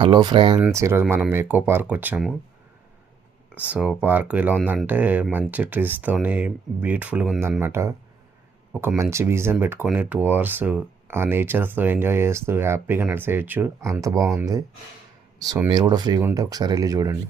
Hello friends, ఈరోజు మనం echo park వచ్చాము. సో పార్క్ ఎలా ఉందంటే మంచి ట్రీస్తోని బ్యూటిఫుల్గా ఉందన్నమాట. ఒక మంచి బీజం పెట్టుకొని 2 hours ఆ నేచర్తో ఎంజాయ్ చేస్తూ హ్యాపీగా నడిచేయచ్చు, అంత బాగుంది. సో మీరు కూడా ఫ్రీగా ఉంటే ఒకసారి వెళ్ళి చూడండి.